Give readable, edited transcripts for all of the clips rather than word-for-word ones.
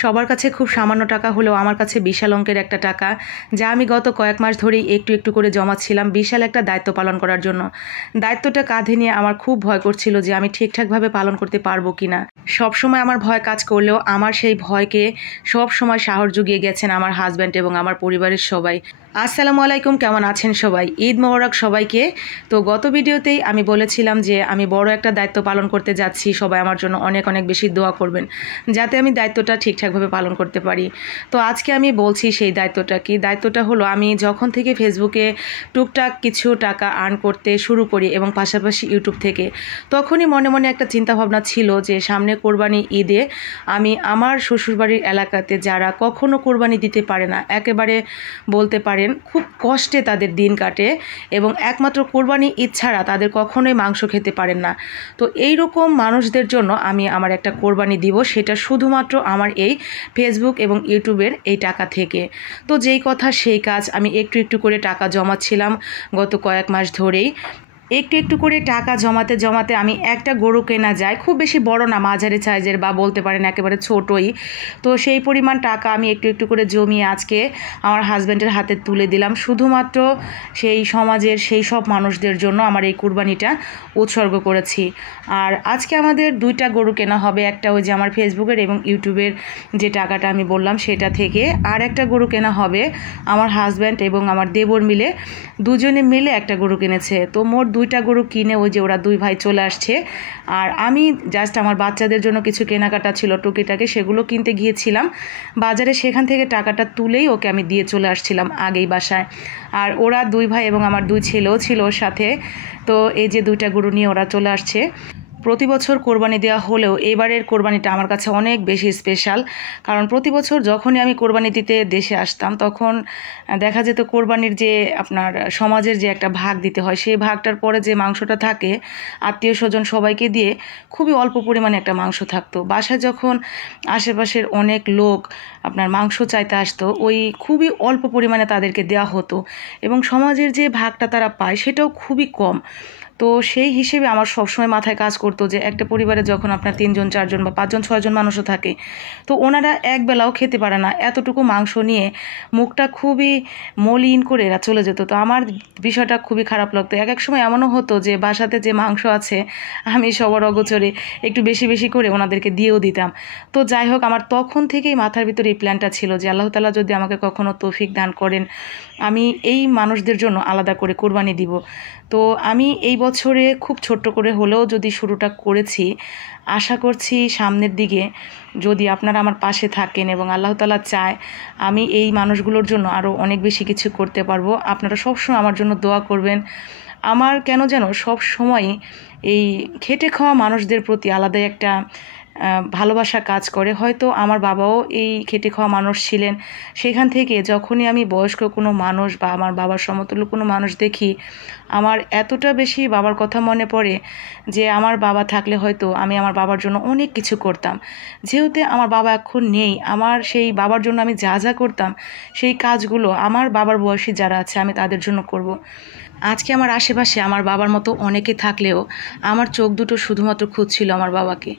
সবার কাছে খুব সামান্য টাকা হলেও আমার কাছে বিশাল অঙ্কের একটা টাকা, যা আমি গত কয়েক মাস ধরেই একটু একটু করে জমাচ্ছিলাম বিশাল একটা দায়িত্ব পালন করার জন্য। দায়িত্বটা কাঁধে নিয়ে আমার খুব ভয় করছিল যে আমি ঠিকঠাকভাবে পালন করতে পারবো কিনা। সবসময় আমার ভয় কাজ করলেও আমার সেই ভয়কে সব সময় সাহস জুগিয়ে গেছেন আমার হাজব্যান্ড এবং আমার পরিবারের সবাই। আসসালামু আলাইকুম, কেমন আছেন সবাই? ঈদ মোবারক সবাইকে। তো গত ভিডিওতেই আমি বলেছিলাম যে আমি বড় একটা দায়িত্ব পালন করতে যাচ্ছি, সবাই আমার জন্য অনেক অনেক বেশি দোয়া করবেন যাতে আমি দায়িত্বটা ঠিকঠাকভাবে পালন করতে পারি। তো আজকে আমি বলছি সেই দায়িত্বটা কি। দায়িত্বটা হলো, আমি যখন থেকে ফেসবুকে টুকটাক কিছু টাকা আর্ন করতে শুরু করি এবং পাশাপাশি ইউটিউব থেকে, তখনই মনে মনে একটা চিন্তাভাবনা ছিল যে সামনে কোরবানি ঈদে আমি আমার শ্বশুরবাড়ির এলাকাতে যারা কখনো কোরবানি দিতে পারে না, একেবারে বলতে পারেন খুব কষ্টে তাদের দিন কাটে এবং একমাত্র কোরবানি ঈদ ছাড়া তাদের কখনোই মাংস খেতে পারেন না, তো এই রকম মানুষদের জন্য আমি আমার একটা কোরবানি দিব, সেটা শুধুমাত্র আমার এই ফেসবুক এবং ইউটিউবের এই টাকা থেকে। তো যেই কথা সেই কাজ, আমি একটু একটু করে টাকা জমাচ্ছিলাম গত কয়েক মাস ধরেই। একটু একটু করে টাকা জমাতে জমাতে আমি একটা গরু কেনা যায়, খুব বেশি বড় না, মাঝারি সাইজের বা বলতে পারেন একেবারে ছোটই। তো সেই পরিমাণ টাকা আমি একটু একটু করে জমিয়ে আজকে আমার হাজব্যান্ডের হাতে তুলে দিলাম, শুধুমাত্র সেই সমাজের সেই সব মানুষদের জন্য আমার এই কুরবানিটা উৎসর্গ করেছি। আর আজকে আমাদের দুইটা গরু কেনা হবে, একটা ওই যে আমার ফেসবুকের এবং ইউটিউবের যে টাকাটা আমি বললাম সেটা থেকে, আর একটা গরু কেনা হবে আমার হাজব্যান্ড এবং আমার দেবর মিলে, দুজনে মিলে একটা গরু কিনেছে। তো মোট দুইটা গরু কিনে ওই যে ওরা দুই ভাই চলে আসছে, আর আমি জাস্ট আমার বাচ্চাদের জন্য কিছু কেনাকাটা ছিল টুকিটাকে, সেগুলো কিনতে গিয়েছিলাম বাজারে, সেখান থেকে টাকাটা তুলেই ওকে আমি দিয়ে চলে আসছিলাম আগেই বাসায়। আর ওরা দুই ভাই এবং আমার দুই ছেলেও ছিল ওর সাথে। তো এই যে দুইটা গরু নিয়ে ওরা চলে আসছে। প্রতি বছর কোরবানি দেওয়া হলেও এবারের কোরবানিটা আমার কাছে অনেক বেশি স্পেশাল, কারণ প্রতি বছর যখনই আমি কোরবানি দিতে দেশে আসতাম তখন দেখা যেত কোরবানির যে আপনার সমাজের যে একটা ভাগ দিতে হয়, সেই ভাগটার পরে যে মাংসটা থাকে আত্মীয় স্বজন সবাইকে দিয়ে খুবই অল্প পরিমাণে একটা মাংস থাকতো। বাসায় যখন আশেপাশের অনেক লোক আপনার মাংস চাইতে আসতো, ওই খুবই অল্প পরিমাণে তাদেরকে দেওয়া হতো এবং সমাজের যে ভাগটা তারা পায় সেটাও খুবই কম। তো সেই হিসেবে আমার সবসময় মাথায় কাজ করতো যে একটা পরিবারে যখন আপনার 3 জন 4 জন বা 5 জন 6 জন মানুষও থাকে, তো ওনারা এক বেলাও খেতে পারে না, এতটুকু মাংস নিয়ে মুখটা খুবই মলিন করে এরা চলে যেত। তো আমার বিষয়টা খুবই খারাপ লাগতো। এক এক সময় এমনও হতো যে বাসাতে যে মাংস আছে আমি সবার অগোচরে একটু বেশি বেশি করে ওনাদেরকে দিয়েও দিতাম। তো যাই হোক, আমার তখন থেকেই মাথার ভিতরে এই প্ল্যানটা ছিল যে আল্লাহ তাআলা যদি আমাকে কখনো তৌফিক দান করেন, আমি এই মানুষদের জন্য আলাদা করে কোরবানি দিব। তো আমি এই বছরে খুব ছোট্ট করে হলেও যদি শুরুটা করেছি, আশা করছি সামনের দিকে যদি আপনারা আমার পাশে থাকেন এবং আল্লাহ তাআলা চায় আমি এই মানুষগুলোর জন্য আরও অনেক বেশি কিছু করতে পারবো। আপনারা সবসময় আমার জন্য দোয়া করবেন। আমার কেন যেন সব সময় এই খেটে খাওয়া মানুষদের প্রতি আলাদাই একটা ভালোবাসা কাজ করে। হয়তো আমার বাবাও এই খেটে খাওয়া মানুষ ছিলেন, সেখান থেকে যখনই আমি বয়স্ক কোনো মানুষ বা আমার বাবার সমতুল্য কোনো মানুষ দেখি, আমার এতটা বেশি বাবার কথা মনে পড়ে যে আমার বাবা থাকলে হয়তো আমি আমার বাবার জন্য অনেক কিছু করতাম। যেহেতু আমার বাবা এখন নেই, আমার সেই বাবার জন্য আমি যা যা করতাম সেই কাজগুলো আমার বাবার বয়সী যারা আছে আমি তাদের জন্য করব। আজকে আমার আশেপাশে আমার বাবার মতো অনেকে থাকলেও আমার চোখ দুটো শুধুমাত্র খুঁজছিল আমার বাবাকে।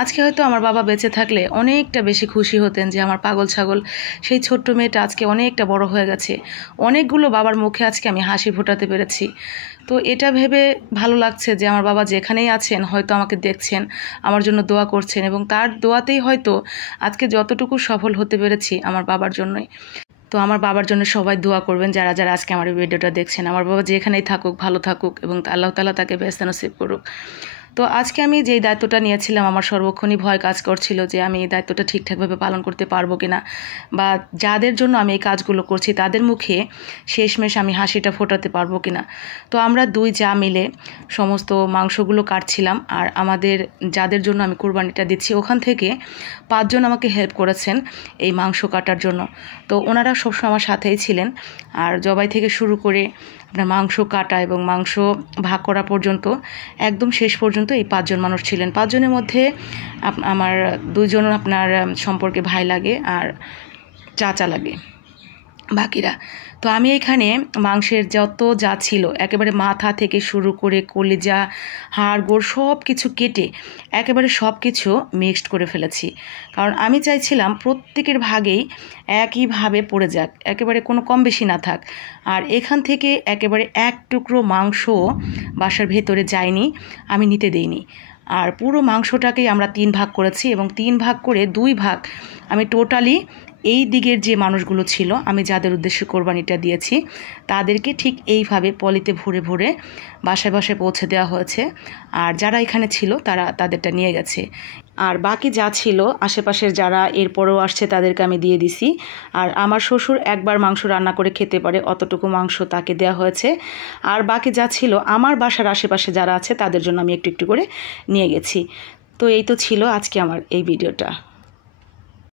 আজকে হয়তো আমার বাবা বেঁচে থাকলে অনেকটা বেশি খুশি হতেন যে আমার পাগল ছাগল সেই ছোট্ট মেয়েটা আজকে অনেকটা বড় হয়ে গেছে, অনেকগুলো বাবার মুখে আজকে আমি হাসি ফোটাতে পেরেছি। তো এটা ভেবে ভালো লাগছে যে আমার বাবা যেখানেই আছেন হয়তো আমাকে দেখছেন, আমার জন্য দোয়া করছেন এবং তার দোয়াতেই হয়তো আজকে যতটুকু সফল হতে পেরেছি আমার বাবার জন্যই। তো আমার বাবার জন্য সবাই দোয়া করবেন যারা যারা আজকে আমার এই ভিডিওটা দেখছেন। আমার বাবা যেখানেই থাকুক ভালো থাকুক এবং আল্লাহ তাআলা তাকে ব্যস্ত নসিব করুক। তো আজকে আমি যেই দায়িত্বটা নিয়েছিলাম, আমার সর্বক্ষণই ভয় কাজ করছিল যে আমি এই দায়িত্বটা ঠিকঠাকভাবে পালন করতে পারবো কিনা, বা যাদের জন্য আমি এই কাজগুলো করছি তাদের মুখে শেষমেশ আমি হাসিটা ফোটাতে পারবো কিনা। তো আমরা দুই যা মিলে সমস্ত মাংসগুলো কাটছিলাম, আর আমাদের যাদের জন্য আমি কুরবানিটা দিচ্ছি ওখান থেকে 5 জন আমাকে হেল্প করেছেন এই মাংস কাটার জন্য। তো ওনারা সবসময় আমার সাথেই ছিলেন, আর জবাই থেকে শুরু করে আপনার মাংস কাটা এবং মাংস ভাগ করা পর্যন্ত একদম শেষ পর্যন্ত এই 5 জন মানুষ ছিলেন। 5 জনের মধ্যে আমার 2 জন আপনার সম্পর্কে ভাই লাগে আর চাচা লাগে। বাকিরা। তো আমি এখানে মাংসের যত যা ছিল একেবারে মাথা থেকে শুরু করে কলিজা, হাড় গোড় সব কিছু কেটে একেবারে সব কিছু মিক্সড করে ফেলেছি। কারণ আমি চাইছিলাম প্রত্যেকের ভাগেই একইভাবে পড়ে যাক, একেবারে কোনো কম বেশি না থাক। আর এখান থেকে একেবারে এক টুকরো মাংস বাসার ভেতরে যায়নি, আমি নিতে দেইনি। আর পুরো মাংসটাকেই আমরা 3 ভাগ করেছি এবং 3 ভাগ করে 2 ভাগ আমি টোটালি এই দিকের যে মানুষগুলো ছিল, আমি যাদের উদ্দেশ্যে কোরবানিটা দিয়েছি তাদেরকে ঠিক এইভাবে পলিতে ভরে ভরে বাসায় বাসায় পৌঁছে দেওয়া হয়েছে। আর যারা এখানে ছিল তারা তাদেরটা নিয়ে গেছে। আর বাকি যা ছিল আশেপাশের যারা এরপরেও আসছে তাদেরকে আমি দিয়ে দিছি। আর আমার শ্বশুর একবার মাংস রান্না করে খেতে পারে অতটুকু মাংস তাকে দেওয়া হয়েছে। আর বাকি যা ছিল আমার বাসার আশেপাশে যারা আছে তাদের জন্য আমি একটু একটু করে নিয়ে গেছি। তো এই তো ছিল আজকে আমার এই ভিডিওটা।